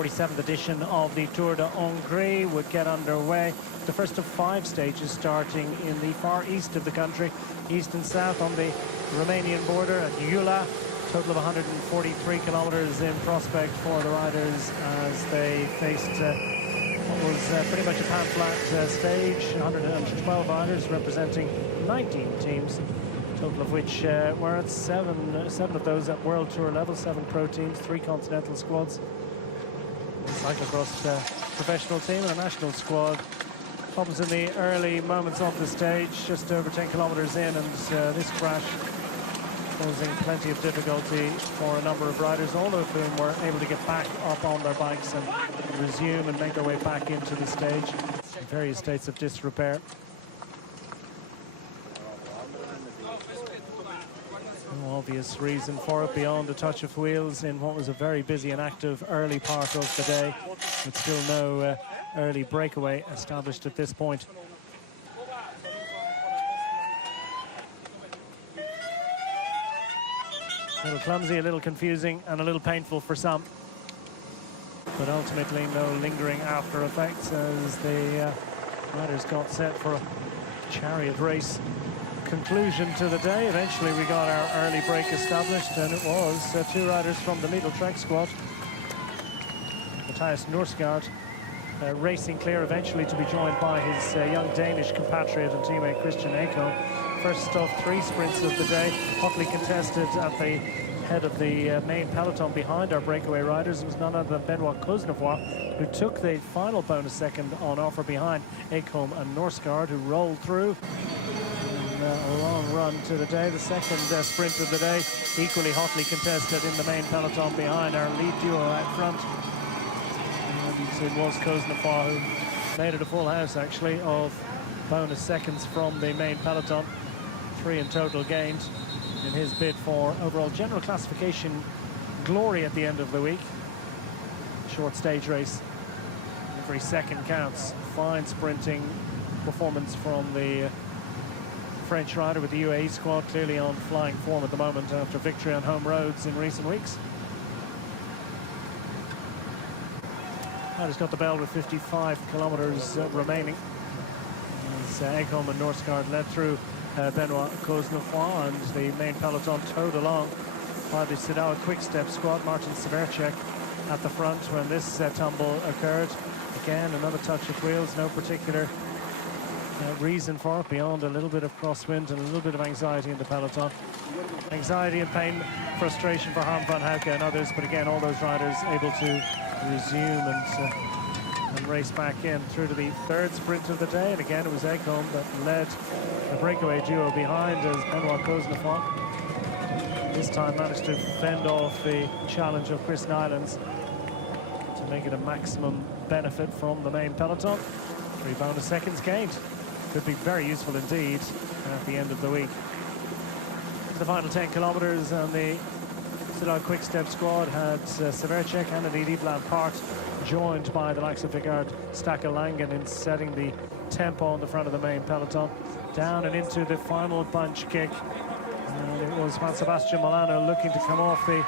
47th edition of the Tour de Hongrie would get underway. The first of 5 stages starting in the far east of the country, east and south on the Romanian border at Gyula. Total of 143 kilometers in prospect for the riders as they faced what was pretty much a pan-flat stage. 112 riders representing 19 teams, total of which were at seven of those at World Tour level, 7 pro teams, 3 continental squads, a cyclocross professional team and a national squad. Problems in the early moments of the stage, just over 10 kilometers in, and this crash causing plenty of difficulty for a number of riders, all of whom were able to get back up on their bikes and resume and make their way back into the stage in various states of disrepair. No obvious reason for it beyond a touch of wheels in what was a very busy and active early part of the day, with still no early breakaway established at this point. A little clumsy, a little confusing, and a little painful for some. But ultimately, no lingering after effects as the riders got set for a chariot race conclusion to the day. Eventually, we got our early break established, and it was 2 riders from the Lidl Trek squad. Mathias Norsgaard racing clear, eventually to be joined by his young Danish compatriot and teammate Christian Ekholm. First of 3 sprints of the day, hotly contested at the head of the main peloton behind our breakaway riders. It was none other than Benoît Cosnefroy who took the final bonus second on offer behind Ekholm and Norsgaard, who rolled through. A long run to the day. The second sprint of the day, equally hotly contested in the main peloton behind our lead duo out front. And it was Cosnefroy who made it a full house, actually, of bonus seconds from the main peloton. 3 in total gained in his bid for overall general classification glory at the end of the week. Short stage race, every second counts. Fine sprinting performance from the French rider with the UAE squad, clearly on flying form at the moment after victory on home roads in recent weeks. Rider's got the bell with 55 kilometers remaining as Ekholm and Norsgaard led through Benoît Cosnefroy, and the main peloton towed along by the Soudal Quick-Step squad. Martin Severcek at the front when this tumble occurred. Again, another touch of wheels, no particular reason for it beyond a little bit of crosswind and a little bit of anxiety in the peloton. Anxiety and pain, frustration for Harm van Houke and others, but again, all those riders able to resume and race back in through to the 3rd sprint of the day. And again, it was Ekholm that led the breakaway duo behind as Benoît Cosnefroy this time managed to fend off the challenge of Chris Nylands to make it a maximum benefit from the main peloton. 3 bonus seconds gained. Could be very useful indeed at the end of the week. The final 10 kilometers, and the Soudal Quick-Step squad had Severcek and indeed Yves Lampart joined by the likes of Vigard Stackel-Langen in setting the tempo on the front of the main peloton. Down and into the final bunch kick, and it was Juan Sebastian Molano looking to come off the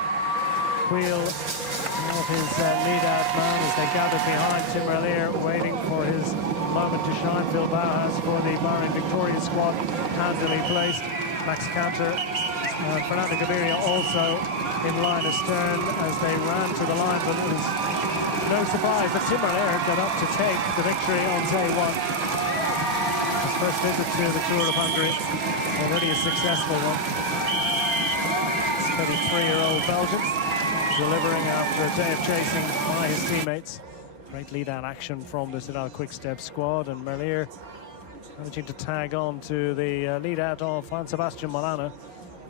wheel of his lead-out man as they gathered behind. Tim Merlier waiting for his moment to shine. Phil Bauhaus for the Bahrain Victorious squad, handily placed. Max Canter and Fernando Gaviria also in line astern as they ran to the line, but it was no surprise that Tim Merlier got up to take the victory on day 1. His first visit to the Tour de Hongrie, already a successful one. 33-year-old Belgian delivering after a day of chasing by his teammates. Great lead-out action from the Soudal Quick-Step squad, and Merlier managing to tag on to the lead-out of Juan Sebastian Molano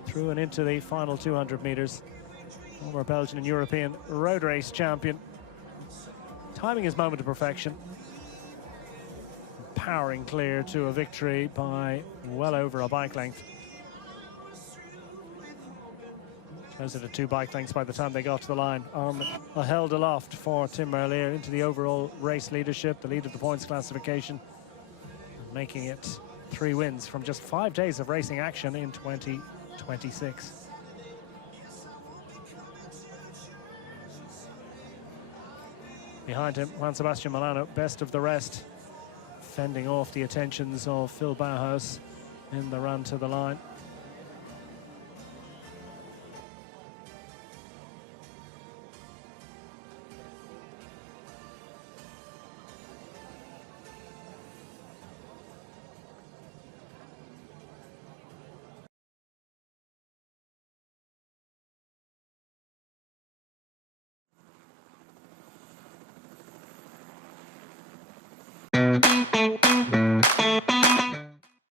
through and into the final 200 meters. Former Belgian and European road race champion. Timing his moment to perfection. Powering clear to a victory by well over a bike length. Closer to 2 bike lengths by the time they got to the line. Arm held aloft for Tim Merlier into the overall race leadership, the lead of the points classification, making it 3 wins from just 5 days of racing action in 2026. Behind him, Juan Sebastian Molano, best of the rest, fending off the attentions of Phil Bauhaus in the run to the line.